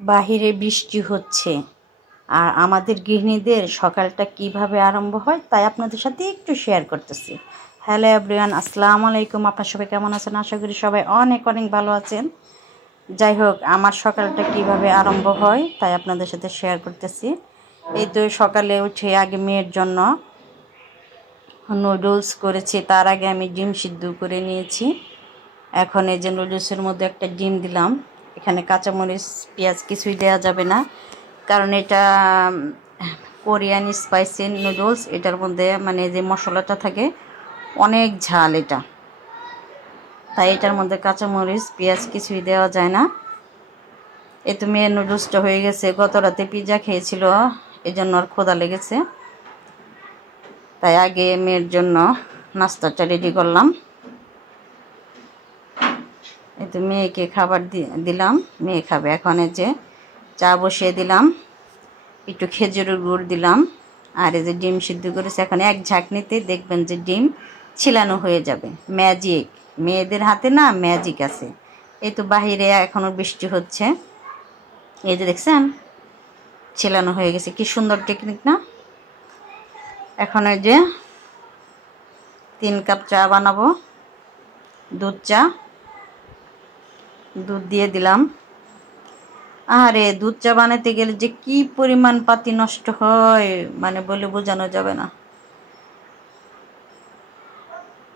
বাহিরে বৃষ্টি হচ্ছে আর আমাদের গৃহিণীদের সকালটা কিভাবে আরম্ভ হয় তাই আপনাদের সাথে একটু শেয়ার করতেছি। হ্যালো এভরিওয়ান, আসসালামু আলাইকুম। আপনারা সবাই কেমন আছেন? আশা করি সবাই অনেক অনেক ভালো আছেন। যাই হোক, আমার সকালটা কিভাবে আরম্ভ হয় তাই আপনাদের সাথে শেয়ার করতেছি। এই তো সকালে উঠে আগে মেয়ের জন্য নুডলস করেছি, তার আগে আমি ডিম সিদ্ধ করে নিয়েছি। এখন এই যে নুডলসের মধ্যে একটা ডিম দিলাম। এখানে কাঁচামরিচ পেঁয়াজ কিছুই দেওয়া যাবে না, কারণ এটা কোরিয়ান স্পাইসি নুডলস। এটার মধ্যে মানে যে মশলাটা থাকে অনেক ঝাল এটা, তাই এটার মধ্যে কাঁচামরিচ পেঁয়াজ কিছুই দেওয়া যায় না। এই তো মেয়ের নুডলসটা হয়ে গেছে। গত রাতে পিৎজা খেয়েছিল, এই জন্য আর ক্ষুধা লেগেছে, তাই আগে মেয়ের জন্য নাস্তাটা রেডি করলাম। এই তো মেয়েকে খাবার দিলাম, মেয়ে খাবে। এখন এই যে চা বসিয়ে দিলাম, একটু খেজুরের গুড় দিলাম, আর এই যে ডিম সিদ্ধ করেছে। এখন এক ঝাঁকনিতে দেখবেন যে ডিম ছিলানো হয়ে যাবে। ম্যাজিক, মেয়েদের হাতে না ম্যাজিক আছে। এই তো বাহিরে এখনও বৃষ্টি হচ্ছে, এই যে দেখছেন ছিলানো হয়ে গেছে। কি সুন্দর টেকনিক না? এখন ওই যে 3 কাপ চা বানাবো, দুধ চা। দুধ দিয়ে দিলাম। আরে দুধ চা বানাতে গেলে যে কি পরিমাণ পাতি নষ্ট হয় মানে বলে বোঝানো যাবে না।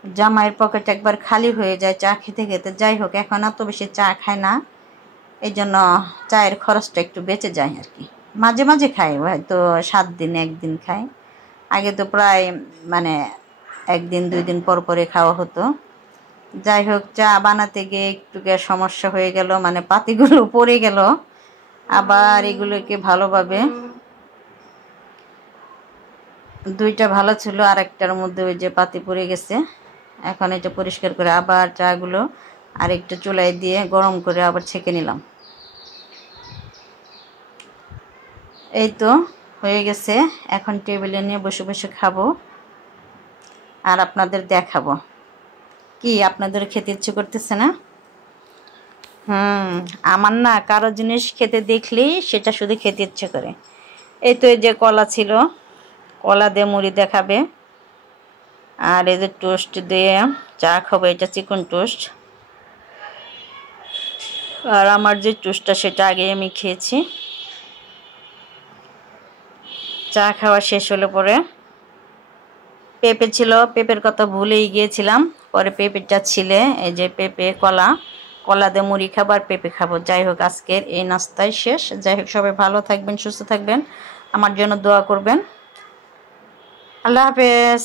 জামাইয়ের পকেট একবার খালি হয়ে যায় চা খেতে খেতে। যাই হোক, এখন এত বেশি চা খায় না, এই জন্য চায়ের খরচটা একটু বেঁচে যায় আর কি। মাঝে মাঝে খাই, হয়তো 7 দিনে 1 দিন খাই। আগে তো প্রায় মানে 1 দিন 2 দিন পর পরে খাওয়া হতো। যাই হোক, চা বানাতে গিয়ে একটু সমস্যা হয়ে গেল, মানে পাতিগুলো পড়ে গেল। আবার এগুলোকে ভালোভাবে, 2টা ভালো ছিল, আর একটার মধ্যে ওই যে পাতি পড়ে গেছে। এখন এটা পরিষ্কার করে আবার চাগুলো আর একটু চুলায় দিয়ে গরম করে আবার ছেঁকে নিলাম। এই তো হয়ে গেছে। এখন টেবিলে নিয়ে বসে বসে খাবো আর আপনাদের দেখাবো। কি আপনাদের খেতে ইচ্ছে করতেছে না? আমার না কারো জিনিস খেতে দেখলেই সেটা শুধু খেতে ইচ্ছে করে। এই তো এই যে কলা ছিল, কলা দিয়ে মুড়ি দেখাবে, আর এই যে টোস্ট দিয়ে চা খাবো, এটা চিকন টোস্ট। আর আমার যে টোস্টটা সেটা আগে আমি খেয়েছি। চা খাওয়া শেষ হলে পরে পেঁপে ছিল, পেঁপের কথা ভুলেই গিয়েছিলাম। পরে পেঁপেটা ছিলে, এই যে পেঁপে কলা, কলা দিয়ে মুড়ি খাবার, পেঁপে খাবো। যাই হোক, আজকের এই নাস্তায় শেষ। যাই হোক, সবাই ভালো থাকবেন, সুস্থ থাকবেন, আমার জন্য দোয়া করবেন। আল্লাহ হাফেজ।